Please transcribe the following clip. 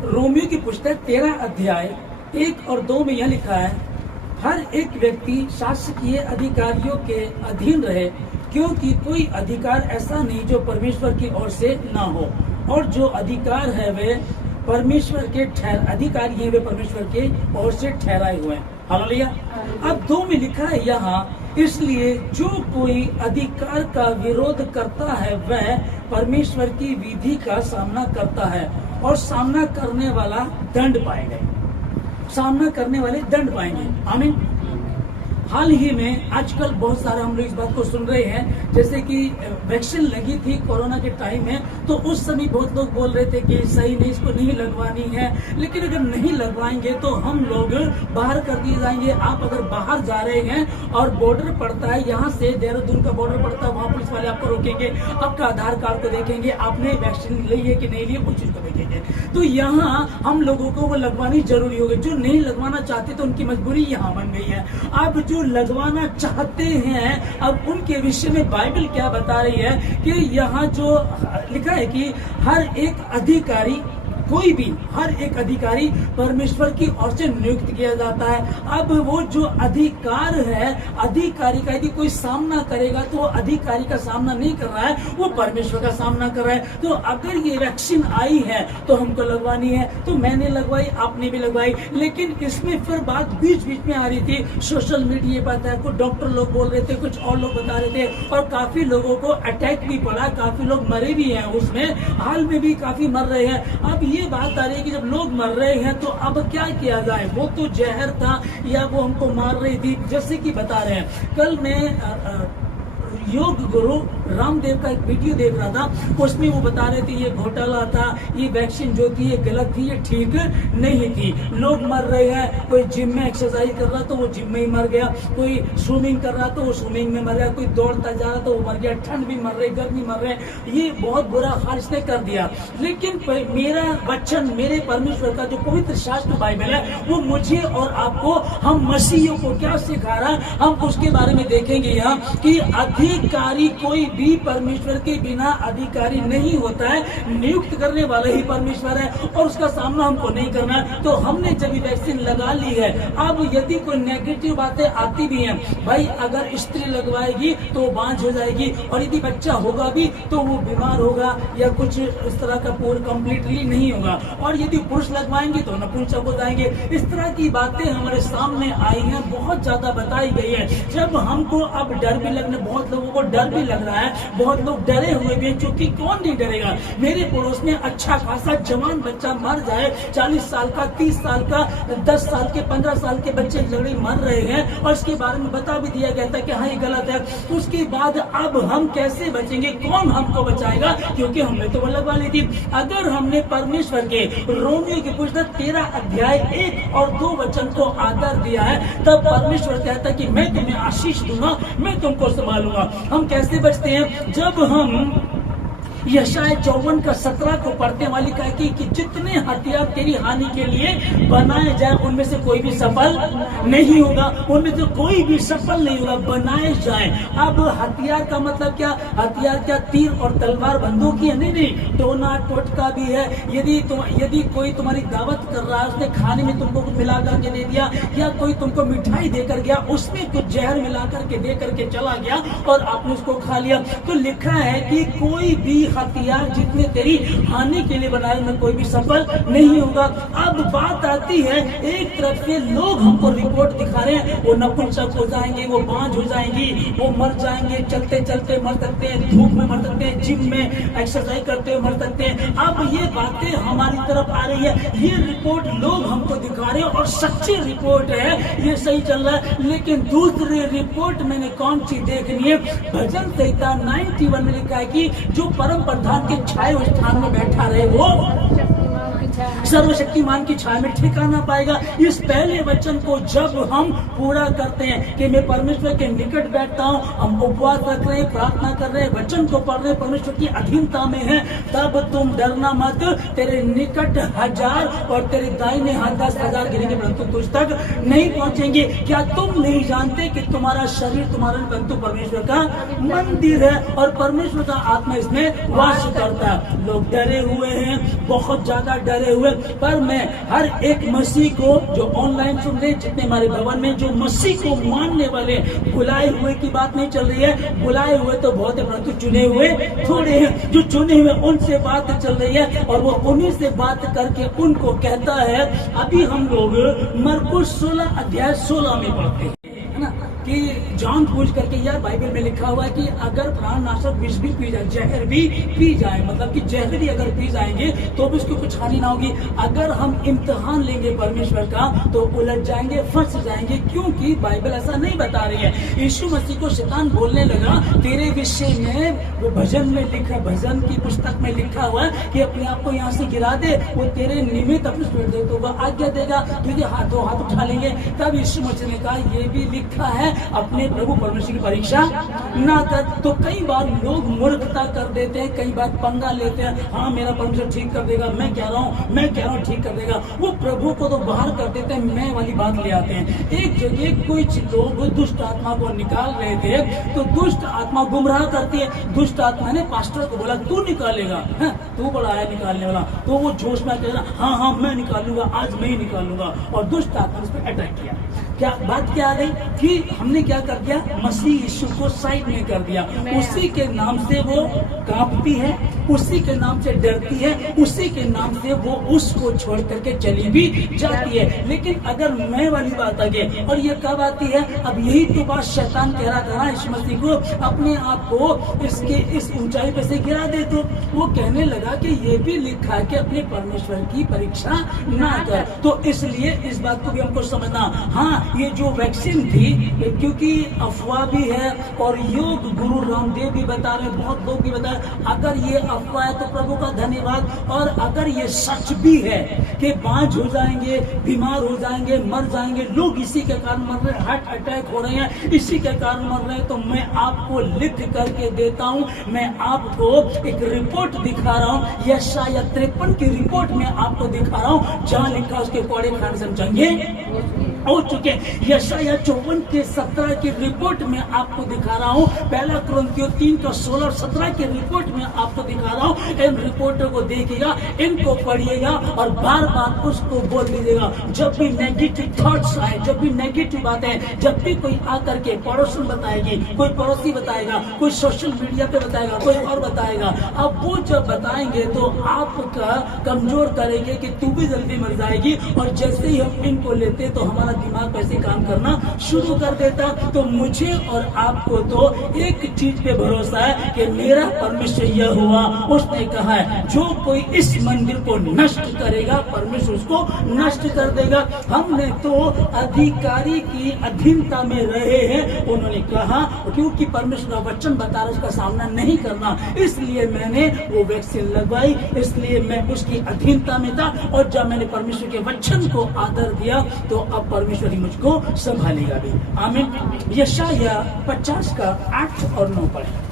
Romeo की पुस्तक 13 अध्याय 1 और 2 में यह लिखा है, हर एक व्यक्ति शासकीय अधिकारियों के अधीन रहे, क्योंकि कोई अधिकार ऐसा नहीं जो परमेश्वर की ओर से ना हो, और जो अधिकार है वे परमेश्वर के अधिकारी हैं, वे परमेश्वर के ओर से ठहराए हुए हैं। हालेलुया। अब 2 में लिखा है यहाँ, इसलिए जो कोई अधिकार का विरोध करता है वह परमेश्वर की विधि का सामना करता है और सामना करने वाला दंड पाएंगे, सामना करने वाले दंड पाएंगे। आमीन। हाल ही में आजकल बहुत सारे हम लोग इस बात को सुन रहे हैं, जैसे कि वैक्सीन लगी थी कोरोना के टाइम में, तो उस समय बहुत लोग बोल रहे थे कि सही नहीं, इसको नहीं लगवानी है, लेकिन अगर नहीं लगवाएंगे तो हम लोग बाहर कर दिए जाएंगे। आप अगर बाहर जा रहे हैं और बॉर्डर पड़ता है, यहाँ से देहरादून का बॉर्डर पड़ता है, वहाँ पुलिस वाले आपको रोकेंगे, आपका आधार कार्ड को देखेंगे, आपने वैक्सीन ली है कि नहीं ली है, कुछ चीज को देखेंगे। तो यहाँ हम लोगों को वो लगवानी जरूरी होगी। जो नहीं लगवाना चाहते तो उनकी मजबूरी यहाँ बन गई है। अब जो लगवाना चाहते हैं, अब उनके विषय में बाइबल क्या बता रही है कि यहाँ जो लिखा है कि हर एक अधिकारी, कोई भी हर एक अधिकारी परमेश्वर की ओर से नियुक्त किया जाता है। अब वो जो अधिकार है, अधिकारी का यदि कोई सामना करेगा तो वो अधिकारी का सामना नहीं कर रहा है, वो परमेश्वर का सामना कर रहा है। तो अगर ये वैक्सीन आई है तो हमको लगवानी है, तो मैंने लगवाई, आपने भी लगवाई, लेकिन इसमें फिर बात बीच बीच में आ रही थी, सोशल मीडिया पर आता है, कुछ डॉक्टर लोग बोल रहे थे, कुछ और लोग बता रहे थे, और काफी लोगों को अटैक भी पड़ा, काफी लोग मरे भी हैं, उसमें हाल में भी काफी मर रहे हैं। अब ये बात आ रही है कि जब लोग मर रहे हैं तो अब क्या किया जाए, वो तो जहर था या वो हमको मार रही थी। जैसे कि बता रहे हैं, कल मैं योग गुरु रामदेव का एक वीडियो देख रहा था, उसमें वो बता रहे थे ये घोटाला था, ये वैक्सीन जो थी ये गलत थी, ये ठीक नहीं थी, लोग मर रहे हैं। कोई जिम में एक्सरसाइज कर रहा तो वो जिम में ही मर गया, कोई स्विमिंग कर रहा तो वो स्विमिंग में मर गया, कोई दौड़ता जा रहा तो वो मर गया, ठंड भी मर रही, गर्मी मर रहे, ये बहुत बुरा हाल इसने कर दिया। लेकिन मेरा वचन, मेरे परमेश्वर का जो पवित्र शास्त्र बाइबल है, वो मुझे और आपको, हम मसीहियों को क्या सिखा रहा है, हम उसके बारे में देखेंगे यहाँ कि अधिकारी कोई भी परमेश्वर के बिना अधिकारी नहीं होता है, नियुक्त करने वाला ही परमेश्वर है, और उसका सामना हमको नहीं करना है। तो हमने जब वैक्सीन लगा ली है, अब यदि कोई नेगेटिव बातें आती भी हैं, भाई अगर स्त्री लगवाएगी तो वो बांझ हो जाएगी, और यदि बच्चा होगा भी तो वो बीमार होगा या कुछ इस तरह का पूर्ण कंप्लीटली नहीं होगा, और यदि पुरुष लगवाएंगे तो नपुंसक हो जाएंगे। इस तरह की बातें हमारे सामने आई हैं, बहुत ज्यादा बताई गई है। जब हमको अब डर भी लगने, बहुत लोगों को डर भी लग रहा है, बहुत लोग डरे हुए भी हैं, क्योंकि कौन नहीं डरेगा। मेरे पड़ोस में अच्छा खासा जवान बच्चा मर जाए, 40 साल का, 30 साल का, 10 साल के, 15 साल के बच्चे लड़े मर रहे हैं, और इसके बारे में बता भी दिया गया था कि हाँ ये गलत है। उसके बाद अब हम कैसे बचेंगे, कौन हमको बचाएगा, क्योंकि हमने तो वो लगवा ली थी। अगर हमने परमेश्वर के रोमियो की पुस्तक 13 अध्याय 1 और 2 वचन को आदर दिया है, तब परमेश्वर कहता है कि मैं तुम्हें आशीष दूंगा, मैं तुमको संभालूंगा। हम कैसे बचते हैं, जब हम यशाया 54 का 17 को पढ़ते हैं, वाली कहा कि जितने हथियार तेरी हानि के लिए बनाए जाए उनमें से कोई भी सफल नहीं होगा, उनमें से कोई भी सफल नहीं होगा, बनाए जाए। अब हथियार का मतलब क्या, हथियार क्या, तीर और तलवार बंदूक ही है? नहीं, टोना टोटका भी है। यदि कोई तुम्हारी दावत कर रहा है, उसने खाने में तुमको कुछ मिला करके दे दिया, या कोई तुमको मिठाई देकर गया, उसमें कुछ जहर मिला करके दे करके चला गया और आपने उसको खा लिया, तो लिखा है कि कोई भी हथियार जितने तेरी हानि के लिए बनाए उनमें कोई भी सफल नहीं होगा। अब बात आती है, एक तरफ से लोग हमको रिपोर्ट दिखा रहे हैं, वो नपुंसक हो जाएंगे, वो बांझ हो जाएंगी, वो मर जाएंगे, चलते चलते मर सकते हैं, धूप में मर सकते हैं, जिम में एक्सरसाइज करते हुए मर सकते हैं। अब ये बातें हमारी तरफ आ रही है, ये रिपोर्ट लोग हमको दिखा रहे हैं, और सच्ची रिपोर्ट है, ये सही चल रहा है। लेकिन दूसरी रिपोर्ट मैंने कौन सी देखनी है, भजन संहिता 91 में लिखा है कि जो परम प्रधान के छाए हुए स्थान में बैठा रहे वो सर्वशक्तिमान की छाया में ठिकाना पाएगा। इस पहले वचन को जब हम पूरा करते हैं कि मैं परमेश्वर के निकट बैठता हूँ, हम उपवास रख रहे हैं, प्रार्थना कर रहे हैं, वचन को पढ़ रहे हैं, परमेश्वर की अधीनता में है, तब तुम डरना मत। तेरे निकट 1000 और तेरे दाहिने हाथ 10,000 गिरेंगे, परंतु तुझ तक नहीं पहुंचेंगे। क्या तुम नहीं जानते कि तुम्हारा शरीर तुम्हारा परंतु परमेश्वर का मंदिर है, और परमेश्वर का आत्मा इसमें वास करता है। लोग डरे हुए हैं, बहुत ज्यादा डरे हुए, पर मैं हर एक मसीह को जो ऑनलाइन सुन रहे, जितने हमारे भवन में जो मसीह को मानने वाले, बुलाए हुए की बात नहीं चल रही है, बुलाए हुए तो बहुत है परंतु चुने हुए थोड़े हैं। जो चुने हुए उनसे बात चल रही है और वो उन्हीं से बात करके उनको कहता है। अभी हम लोग मरकुस 16 अध्याय 16 में पढ़ते हैं, है ना, कि जान पूछ करके, यार बाइबल में लिखा हुआ है कि अगर प्राणनाशक विष भी पी जाए, जहर भी पी जाए, मतलब कि जहर भी अगर पी जाएंगे तो भी उसको कुछ हानि ना होगी। अगर हम इम्तिहान लेंगे परमेश्वर का तो उलझ जाएंगे, फंस जाएंगे, क्योंकि बाइबल ऐसा नहीं बता रही है। यीशु मसीह को शैतान बोलने लगा, तेरे विषय में वो भजन में लिखा, भजन की पुस्तक में लिखा हुआ है कि अपने आप को यहाँ से गिरा दे, वो तेरे निमित्त अपने तो वह आज्ञा देगा, तुझे हाथों हाथ उठा लेंगे। तब यीशु मसीह ने कहा, ये भी लिखा है, अपने प्रभु परमेश्वर की परीक्षा ना कर। तो कई बार लोग मूर्खता कर देते हैं, कई बार पंगा लेते हैं, हाँ मेरा परमेश्वर ठीक कर देगा, मैं कह रहा हूँ ठीक कर देगा। वो प्रभु को तो बाहर कर देते हैं, मैं वाली बात ले आते हैं। एक जगह कुछ लोग दुष्ट आत्मा को निकाल रहे थे, तो दुष्ट आत्मा गुमराह करती है। दुष्ट आत्मा ने पास्टर को बोला, तू निकालेगा, है तू बड़ा है निकालने वाला। तो वो जोश में कह रहा, हाँ मैं निकालूंगा, आज मैं ही निकालूंगा। और दुष्ट आत्मा ने उस पर अटैक किया। क्या बात क्या आ गई कि हमने क्या कर दिया, मसीह यीशु को साइड में कर दिया। उसी के नाम से वो कांपती है, उसी के नाम से डरती है, उसी के नाम से वो उसको छोड़ करके चली भी जाती है। लेकिन अगर मैं वाली बात आ गई, और ये कब आती है, अब यही तो बात शैतान कह रहा था यीशु मसीह को, अपने आप को इसके इस ऊंचाई पे से गिरा दे। तो वो कहने लगा कि ये भी लिखा है कि अपने परमेश्वर की परीक्षा ना कर। तो इसलिए इस बात को भी हमको समझना, हाँ ये जो वैक्सीन थी, क्योंकि अफवाह भी है और योग गुरु रामदेव भी बता रहे, बहुत लोग भी बता रहे, अगर ये अफवाह है तो प्रभु का धन्यवाद, और अगर ये सच भी है कि बांझ हो जाएंगे, बीमार हो जाएंगे, मर जाएंगे, लोग इसी के कारण मर रहे हैं, हार्ट अटैक हो रहे हैं, इसी के कारण मर रहे हैं, तो मैं आपको लिख करके देता हूं, मैं आपको एक रिपोर्ट दिखा रहा हूं, यशायाह 53 की रिपोर्ट में आपको दिखा रहा हूं, जहां लिखा उसके कोड़े खान से चंगे हो चुके। यशायाह 54 के 17 की रिपोर्ट में आपको दिखा रहा हूँ, पहला कुरिन्थियों 3 का 16 और 17 की रिपोर्ट में आपको दिखा रहा हूँ। इन रिपोर्टों को देखिएगा, इनको पढ़िएगा और बार बार उसको बोल दीजिएगा। जब भी नेगेटिव थॉट्स आए, जब भी नेगेटिव बातें, जब भी कोई आकर के पड़ोसन बताएगी, कोई पड़ोसी बताएगा, कोई सोशल मीडिया पे बताएगा, कोई और बताएगा, अब वो जब बताएंगे तो आपका कमजोर करेंगे कि तू भी जल्दी मर जाएगी। और जैसे ही हम इनको लेते तो हमारा दिमाग वैसे काम करना शुरू कर देता। तो मुझे और आपको तो एक चीज पे भरोसा है कि मेरा परमेश्वर यह हुआ, उसने कहा है जो कोई इस मंदिर को नष्ट करेगा परमेश्वर उसको नष्ट कर देगा। हमने तो अधिकारी की अधीनता में रहे हैं, उन्होंने कहा, क्योंकि परमेश्वर का वचन बता रहा उसका सामना नहीं करना, इसलिए मैंने वो वैक्सीन लगवाई, इसलिए मैं उसकी अधीनता में था। और जब मैंने परमेश्वर के वचन को आदर दिया तो अब परमेश्वर ही मुझको संभालेगा भी। आमीन। यशायाह 50 का 8 और 9 पढ़े।